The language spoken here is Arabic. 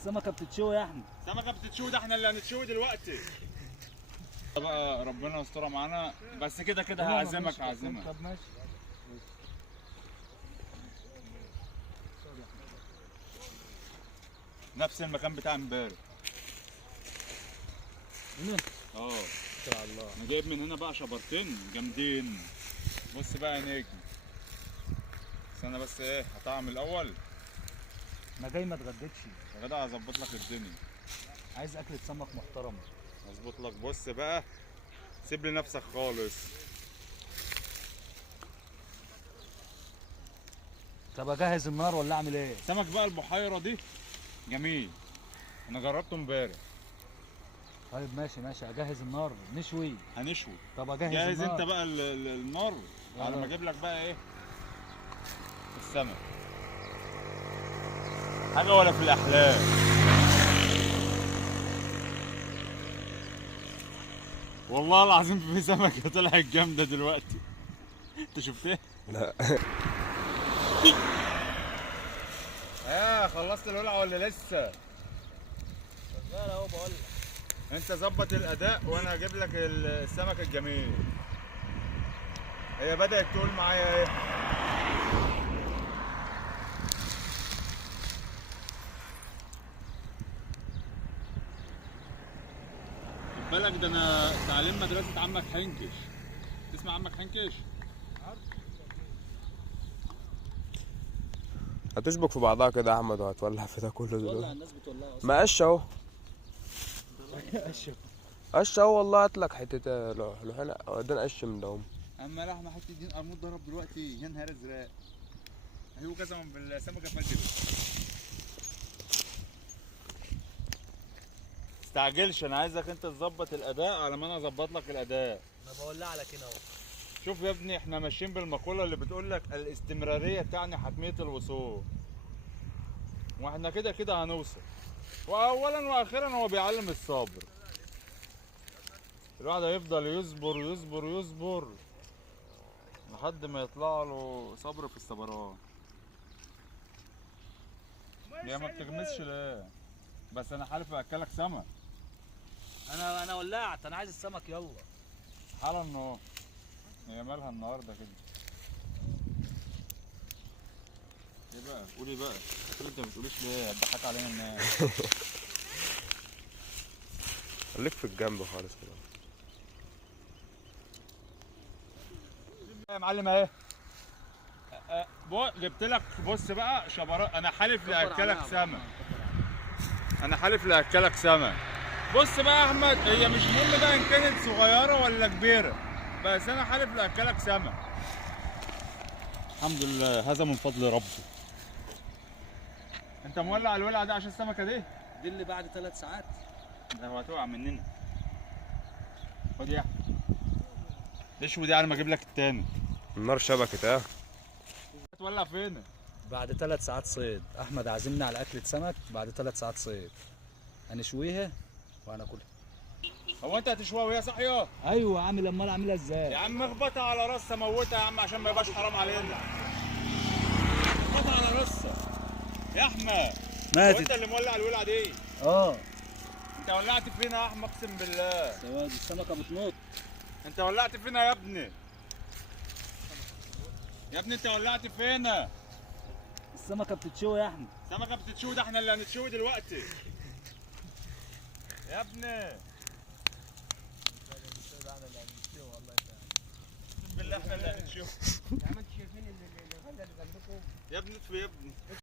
السمكة بتتشوي يا احمد. السمكة بتتشوي، ده احنا اللي هنتشوي دلوقتي. بقى ربنا يسترها معانا، بس كده كده هعزمك هعزمك. طب ماشي. نفس المكان بتاع امبارح. هنا؟ اه ان شاء الله. انا جايب من هنا بقى شبرتين جامدين. بص بقى يا نجم، استنى بس ايه هطعم الاول. انا جاي ما اتغديتش. يا جدع هظبط لك الدنيا. عايز اكلة سمك محترمة. هظبط لك. بص بقى سيب لي نفسك خالص. طب اجهز النار ولا اعمل ايه؟ سمك بقى البحيرة دي جميل، انا جربته امبارح. طيب ماشي ماشي، اجهز النار نشوي. هنشوي. طب اجهز جاهز النار. انت بقى النار على ما يلا. اجيب لك بقى ايه السمك. حاجة ولا في الأحلام. والله العظيم في سمكة طلعت جامدة دلوقتي. أنت شفتها؟ لا. خلصت الولعة ولا لسه؟ شغال اهو بقول لك. أنت ظبط الأداء وأنا هجيب لك السمك الجميل. هي بدأت تقول معايا إيه؟ خد بالك ده أنا تعليم مدرسة عمك حنكش. تسمع عمك حنكش؟ هتشبك في بعضها كده يا احمد وهتولع في ده كله تولع، دلوقتي. الناس بتولعها اصلا. ما قش اهو. قش. قش اهو والله. هات لك حته لحنا ودينا قش من ده. اما لحمه حته دين قرموط ضرب دلوقتي يا نهار ازرق. ايوه قسما بالله سمكه فلتت. تستعجلش، انا عايزك انت تظبط الاداء على ما انا اظبط لك الاداء. انا بولع لك هنا اهو. شوف يا ابني احنا ماشيين بالمقوله اللي بتقول لك الاستمراريه تعني حتميه الوصول. واحنا كده كده هنوصل. واولا واخيرا هو بيعلم الصبر. الواحد هيفضل يصبر يصبر يصبر لحد ما يطلع له صبر في الصبران. يا ما بتغمسش ليه؟ بس انا حالف اكلك سمك. انا ولعت، انا عايز السمك يلا. حالا اهو. هي مالها النهارده كده؟ ايه بقى؟ قولي بقى. قولي انت ما بتقوليش ليه؟ هتضحك علينا الناس. خليك في الجنب خالص كده. يا معلم اهي. جبت لك. بص بقى شبرات، انا حالف لاكلك سمك. انا حالف لاكلك سمك. بص بقى يا احمد، هي مش مهم بقى ان كانت صغيره ولا كبيره، بس انا حالف لاكلك سمك. الحمد لله هذا من فضل ربي. انت مولع الولعه دي عشان السمكه دي؟ دي اللي بعد 3 ساعات. ده هو هتقع مننا. خد يا احمد. اشوي دي على ما اجيب لك التاني. النار شبكت اه. هتولع فين؟ بعد 3 ساعات صيد، احمد عازمنا على اكلة سمك بعد 3 ساعات صيد. هنشويها وهناكلها. هو انت هتشويها وهي صاحيه؟ ايوه عامل، امال اعملها يا ازاي؟ عم اخبطها على راسها، موتها يا عم عشان ما يبقاش حرام علينا. اخبطها على راسها يا احمد. هو انت اللي مولع الولعه دي؟ اه. انت ولعت فينا يا احمد اقسم بالله. سواد السمكة بتنط. انت ولعت فينا يا ابني. يا ابني انت ولعت فينا. السمكة بتتشوي يا احمد. السمكه بتتشوي، ده احنا اللي هنتشوي دلوقتي يا ابني. اقسم بالله احنا اللي هنتشوي. يا عم انتوا شايفين اللي غلى اللي جنبكم؟ يا ابني اطفي يا ابني.